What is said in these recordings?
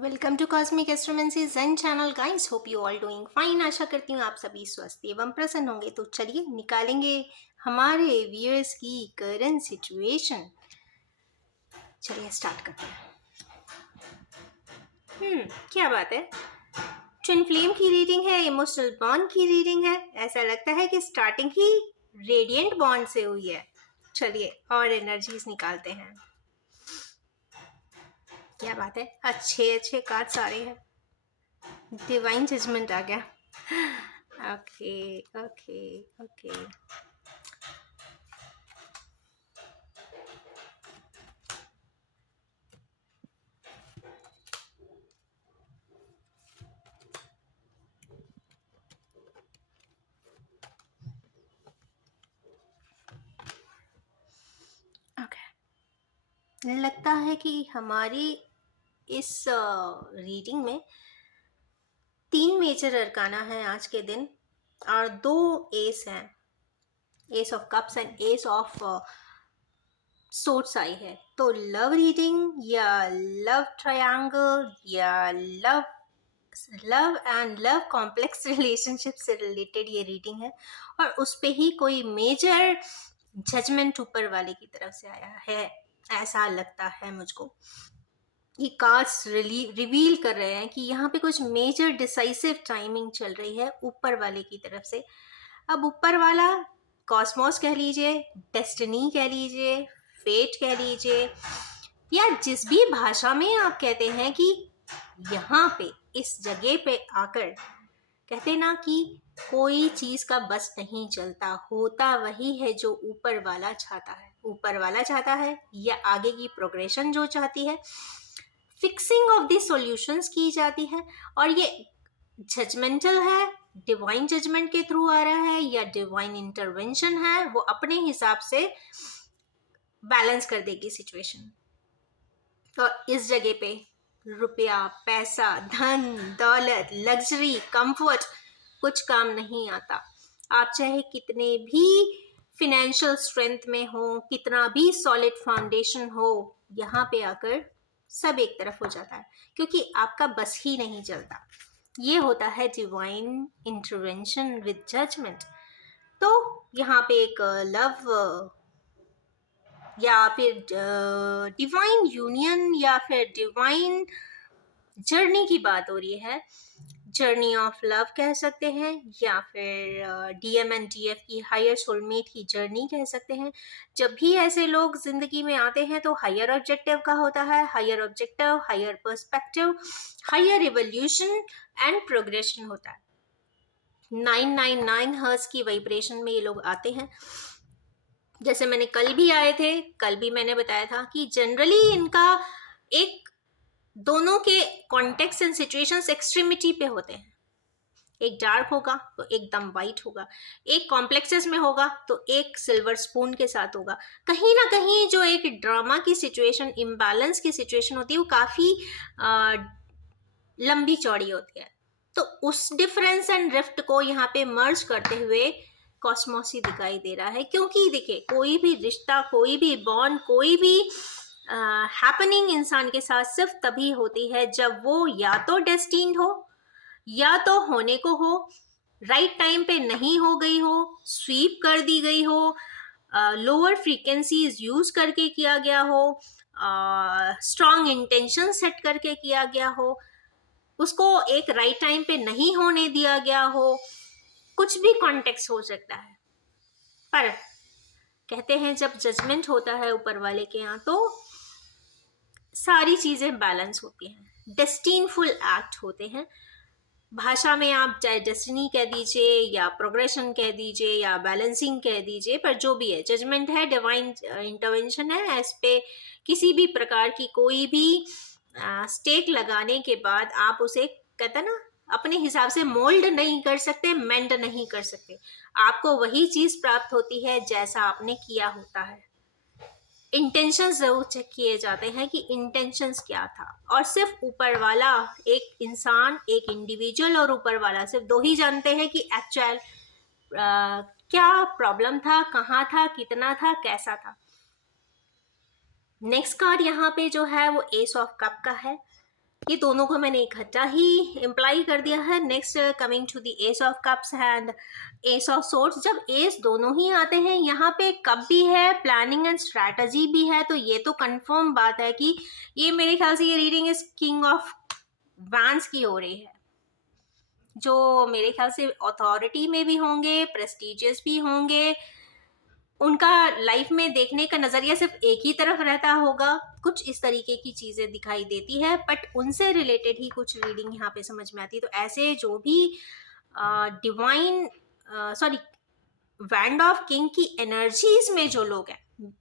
Welcome to cosmic astromancy zen channel guys. Hope you all doing fine. आशा करती हूँ आप सभी स्वस्थ एवं प्रसन्न होंगे। तो चलिए निकालेंगे हमारे व्यूअर्स की करंट सिचुएशन। चलिए स्टार्ट करते हैं। क्या बात है। ट्विन फ्लेम की रीडिंग है, इमोशनल बॉन्ड की रीडिंग है। ऐसा लगता है कि स्टार्टिंग ही रेडिएंट बॉन्ड से हुई है। चलिए और एनर्जीज निकालते हैं। क्या बात है, अच्छे अच्छे कार्ड्स आ रहे हैं। डिवाइन जजमेंट आ गया। Okay okay okay. ओके, लगता है कि हमारी इस रीडिंग में 3 मेजर अरकाना है आज के दिन और 2 एस हैं। Ace of cups and ace of swords आई है। तो लव रीडिंग या लव ट्रायंगल या love and love complex relationship से रिलेटेड ये रीडिंग है और उस पे ही कोई मेजर जजमेंट ऊपर वाले की तरफ से आया है, ऐसा लगता है मुझको। ये कार्ड्स रिवील कर रहे हैं कि यहाँ पे कुछ मेजर डिसाइसिव टाइमिंग चल रही है ऊपर वाले की तरफ से। अब ऊपर वाला कॉस्मोस कह लीजिए, डेस्टिनी कह लीजिए, फेट कह लीजिए, या जिस भी भाषा में आप कहते हैं कि यहाँ पे इस जगह पे आकर कहते ना कि कोई चीज का बस नहीं चलता, होता वही है जो ऊपर वाला चाहता है। ऊपर वाला चाहता है या आगे की प्रोग्रेशन जो चाहती है, फिक्सिंग ऑफ द सॉल्यूशंस की जाती है। और ये जजमेंटल है, डिवाइन जजमेंट के थ्रू आ रहा है या डिवाइन इंटरवेंशन है, वो अपने हिसाब से बैलेंस कर देगी सिचुएशन। तो इस जगह पे रुपया, पैसा, धन दौलत, लग्जरी, कंफर्ट कुछ काम नहीं आता। आप चाहे कितने भी फिनेंशियल स्ट्रेंथ में हो, कितना भी सॉलिड फाउंडेशन हो, यहाँ पे आकर सब एक तरफ हो जाता है क्योंकि आपका बस ही नहीं चलता। ये होता है डिवाइन इंटरवेंशन विद जजमेंट। तो यहाँ पे एक लव या फिर डिवाइन यूनियन या फिर डिवाइन जर्नी की बात हो रही है। जर्नी ऑफ लव कह सकते हैं या फिर डीएम एंड डीएफ की हायर सोलमेट की जर्नी कह सकते हैं। जब भी ऐसे लोग जिंदगी में आते हैं तो हायर ऑब्जेक्टिव का होता है, higher objective, higher perspective, higher evolution and progression होता है। 999 हर्ट्ज की वाइब्रेशन में ये लोग आते हैं। जैसे मैंने कल भी आए थे, कल भी मैंने बताया था कि जनरली इनका एक दोनों के कॉन्टेक्स्ट एंड सिचुएशंस एक्सट्रीमिटी पे होते हैं। एक डार्क होगा तो एकदम वाइट होगा, एक कॉम्प्लेक्सेस में होगा तो एक सिल्वर स्पून के साथ होगा। कहीं ना कहीं जो एक ड्रामा की सिचुएशन, इम्बैलेंस की सिचुएशन होती है वो काफ़ी लंबी चौड़ी होती है। तो उस डिफरेंस एंड रिफ्ट को यहाँ पे मर्ज करते हुए कॉस्मोस ही दिखाई दे रहा है। क्योंकि देखिए, कोई भी रिश्ता, कोई भी बॉन्ड, कोई भी हैपनिंग इंसान के साथ सिर्फ तभी होती है जब वो या तो डेस्टिन्ड हो या तो होने को हो, राइट टाइम पे नहीं हो गई हो, स्वीप कर दी गई हो, लोअर फ्रीक्वेंसीज यूज करके किया गया हो, स्ट्रॉन्ग इंटेंशन सेट करके किया गया हो, उसको एक राइट टाइम पे नहीं होने दिया गया हो। कुछ भी कॉन्टेक्स्ट हो सकता है, पर कहते हैं जब जजमेंट होता है ऊपर वाले के यहाँ तो सारी चीजें बैलेंस होती हैं, डेस्टिनफुल एक्ट होते हैं। भाषा में आप चाहे डेस्टिनी कह दीजिए या प्रोग्रेशन कह दीजिए या बैलेंसिंग कह दीजिए, पर जो भी है जजमेंट है, डिवाइन इंटरवेंशन है। इस पे किसी भी प्रकार की कोई भी स्टेक लगाने के बाद आप उसे कहते ना अपने हिसाब से मोल्ड नहीं कर सकते, मेंड नहीं कर सकते। आपको वही चीज प्राप्त होती है जैसा आपने किया होता है। इंटेंशंस जरूर चेक किए जाते हैं कि इंटेंशंस क्या था, और सिर्फ ऊपर वाला, एक इंसान, एक इंडिविजुअल और ऊपर वाला सिर्फ दो ही जानते हैं कि एक्चुअल क्या प्रॉब्लम था, कहाँ था, कितना था, कैसा था। नेक्स्ट कार्ड यहाँ पे जो है वो एस ऑफ कप का है। ये दोनों को मैंने इकट्ठा ही इम्प्लाई कर दिया है। Next coming to the ace of cups and ace of swords. जब एस दोनों ही आते हैं, यहाँ पे कप भी है, प्लानिंग एंड स्ट्रैटेजी भी है, तो ये तो कंफर्म बात है कि ये मेरे ख्याल से ये रीडिंग इस किंग ऑफ वैंड्स की हो रही है, जो मेरे ख्याल से अथॉरिटी में भी होंगे, प्रेस्टिजियस भी होंगे, उनका लाइफ में देखने का नजरिया सिर्फ एक ही तरफ रहता होगा, कुछ इस तरीके की चीजें दिखाई देती है। बट उनसे रिलेटेड ही कुछ रीडिंग यहाँ पे समझ में आती है। तो ऐसे जो भी divine sorry wand of king की एनर्जीज में जो लोग हैं,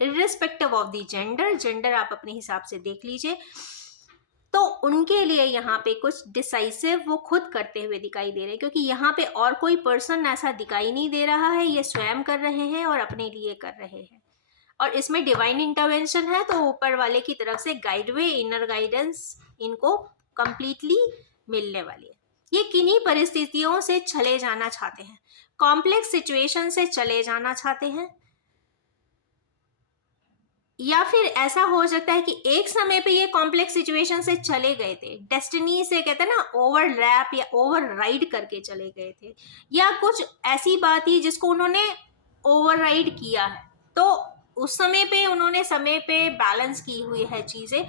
इर्रिस्पेक्टिव ऑफ द जेंडर आप अपने हिसाब से देख लीजिए, तो उनके लिए यहाँ पे कुछ डिसाइसिव वो खुद करते हुए दिखाई दे रहे हैं, क्योंकि यहाँ पे और कोई पर्सन ऐसा दिखाई नहीं दे रहा है, ये स्वयं कर रहे हैं और अपने लिए कर रहे हैं। और इसमें डिवाइन इंटरवेंशन है, तो ऊपर वाले की तरफ से गाइडवे, इनर गाइडेंस इनको कंप्लीटली मिलने वाली है। ये किन्हीं परिस्थितियों से चले जाना चाहते हैं, कॉम्प्लेक्स सिचुएशन से चले जाना चाहते हैं, या फिर ऐसा हो सकता है कि एक समय पे ये कॉम्प्लेक्स सिचुएशन से चले गए थे, डेस्टिनी से कहते हैं ना ओवरलैप या ओवरराइड करके चले गए थे, या कुछ ऐसी बात थी जिसको उन्होंने ओवरराइड किया है, तो उस समय पे उन्होंने समय पे बैलेंस की हुई है चीजें।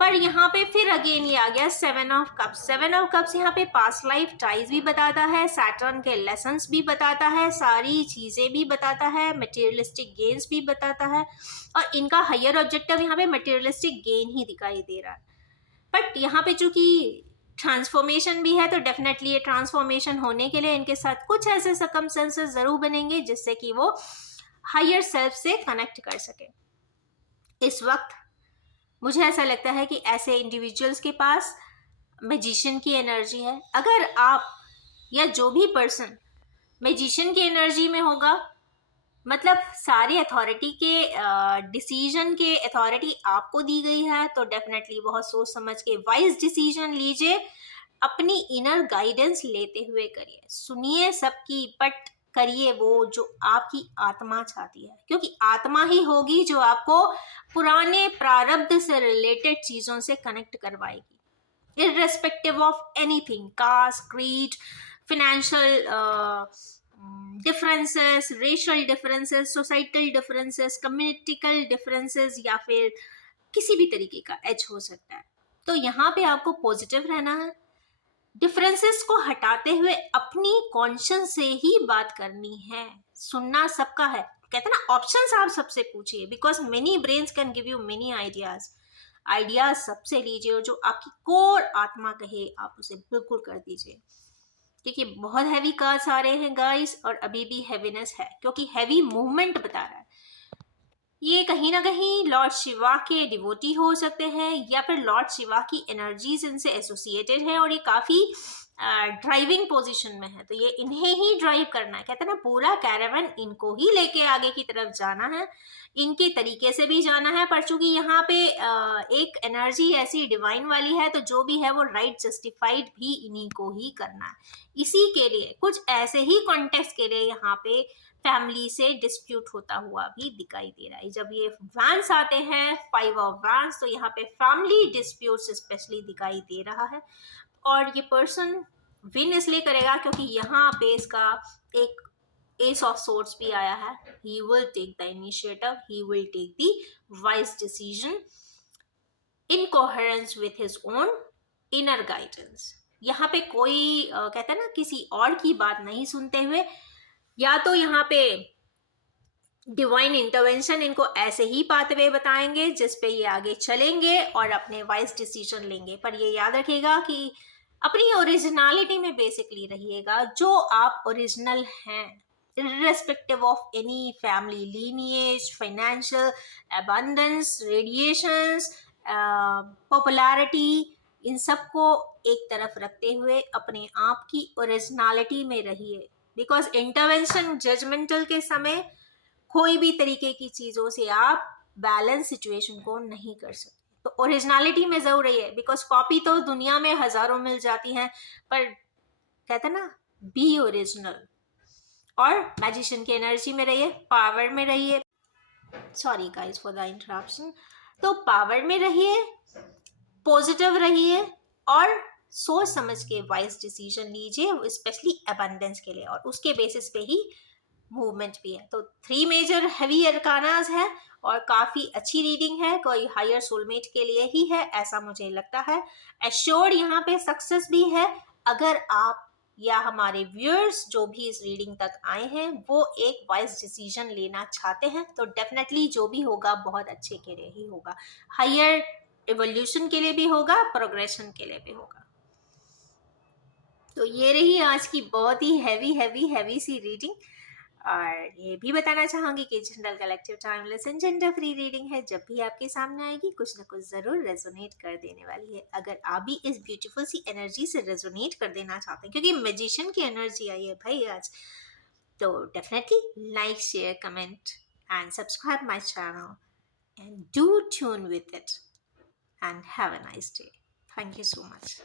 पर यहाँ पे फिर अगेन ये आ गया seven of cups. Seven of cups यहाँ पे पास्ट लाइफ टाइज भी बताता है, सैटर्न के लेसन्स भी बताता है, सारी चीजें भी बताता है, मटेरियलिस्टिक गेन्स भी बताता है, और इनका हायर ऑब्जेक्टिव यहाँ पे मटेरियलिस्टिक गेन ही दिखाई दे रहा है। बट यहाँ पे चूंकि ट्रांसफॉर्मेशन भी है, तो डेफिनेटली ये ट्रांसफॉर्मेशन होने के लिए इनके साथ कुछ ऐसे सर्कमस्टेंसेस जरूर बनेंगे जिससे कि वो हायर सेल्फ से कनेक्ट कर सके। इस वक्त मुझे ऐसा लगता है कि ऐसे इंडिविजुअल्स के पास मैजिशियन की एनर्जी है। अगर आप या जो भी पर्सन मैजिशियन की एनर्जी में होगा, मतलब सारी अथॉरिटी के डिसीजन के अथॉरिटी आपको दी गई है, तो डेफिनेटली बहुत सोच समझ के वाइज डिसीजन लीजिए, अपनी इनर गाइडेंस लेते हुए करिए, सुनिए सबकी, बट करिए वो जो आपकी आत्मा चाहती है, क्योंकि आत्मा ही होगी जो आपको पुराने प्रारब्ध से रिलेटेड चीजों से कनेक्ट करवाएगी, irrespective of anything, caste, creed, financial differences, racial differences, societal differences, communitical differences, या फिर किसी भी तरीके का एज हो सकता है। तो यहाँ पे आपको पॉजिटिव रहना है, डिफरेंसेस को हटाते हुए अपनी कॉन्शियस से ही बात करनी है, सुनना सबका है। कहते हैं ना ऑप्शंस आप सबसे पूछिए, because many brains can give you many ideas सबसे लीजिए, और जो आपकी कोर आत्मा कहे आप उसे बिल्कुल कर दीजिए। देखिए बहुत हैवी कार्ड्स आ रहे हैं गाइस, और अभी भी हैवीनेस है, क्योंकि हैवी मूवमेंट बता रहा है। ये कहीं ना कहीं लॉर्ड शिवा के डिवोटी हो सकते हैं, या फिर लॉर्ड शिवा की एनर्जीज इनसे एसोसिएटेड है, और ये काफी ड्राइविंग पोजीशन में है, तो ये इन्हें ही ड्राइव करना है। कहते हैं ना पूरा कैरावन इनको ही लेके आगे की तरफ जाना है, इनके तरीके से भी जाना है। पर चूंकि यहाँ पे एक एनर्जी ऐसी डिवाइन वाली है, तो जो भी है वो राइट जस्टिफाइड भी इन्हीं को ही करना है। इसी के लिए कुछ ऐसे ही कॉन्टेक्स्ट के लिए यहाँ पे फैमिली से डिस्प्यूट होता हुआ भी दिखाई दे रहा है। जब ये वैंस आते हैं, 5 ऑफ वैंस, तो यहाँ पे फैमिली डिस्प्यूट्स स्पेशली दिखाई दे रहा है। और ये पर्सन विन इसलिए करेगा क्योंकि यहाँ पे इसका एक एस ऑफ सोर्ड्स भी आया है। He will take the initiative, he will take the wise decision in coherence with his own inner guidance. यहाँ पे कोई कहता है ना किसी और की बात नहीं सुनते हुए, या तो यहाँ पे डिवाइन इंटरवेंशन इनको ऐसे ही पाथवे बताएंगे जिस पे ये आगे चलेंगे और अपने वाइज डिसीजन लेंगे। पर ये याद रखिएगा कि अपनी ओरिजिनलिटी में बेसिकली रहिएगा, जो आप ओरिजिनल हैं, irrespective of any family lineage, financial abundance, radiations, popularity, इन सबको एक तरफ रखते हुए अपने आप की ओरिजिनलिटी में रहिए। बिकॉज इंटरवेंशन जजमेंटल के समय कोई भी तरीके की चीजों से आप बैलेंस सिचुएशन को नहीं कर सकते, तो ओरिजिनलिटी में जरूर रहिए। बिकॉज कॉपी तो दुनिया में हजारों मिल जाती हैं, पर कहते हैं ना बी ओरिजिनल, और मैजिशियन की एनर्जी में रहिए, पावर में रहिए। Sorry guys for the interruption. तो पावर में रहिए, पॉजिटिव रहिए और सोच समझ के वाइज डिसीजन लीजिए, स्पेशली अबंडेंस के लिए, और उसके बेसिस पे ही मूवमेंट भी है। तो 3 मेजर हैवी अरकानाज है और काफ़ी अच्छी रीडिंग है, कोई हायर सोलमेट के लिए ही है ऐसा मुझे लगता है। एश्योर्ड यहाँ पे सक्सेस भी है अगर आप या हमारे व्यूअर्स जो भी इस रीडिंग तक आए हैं वो एक वाइज डिसीजन लेना चाहते हैं, तो डेफिनेटली जो भी होगा बहुत अच्छे के लिए ही होगा, हायर एवोल्यूशन के लिए भी होगा, प्रोग्रेशन के लिए भी होगा। तो ये रही आज की बहुत ही हैवी सी रीडिंग। और ये भी बताना चाहूंगी कि general collective timeless and gender free reading है, जब भी आपके सामने आएगी कुछ ना कुछ जरूर रेजोनेट कर देने वाली है। अगर आप भी इस ब्यूटीफुल सी एनर्जी से रेजोनेट कर देना चाहते हैं, क्योंकि मैजिशियन की एनर्जी आई है भाई आज, तो definitely like share comment and subscribe my channel and do tune with it and have a nice day. Thank you so much.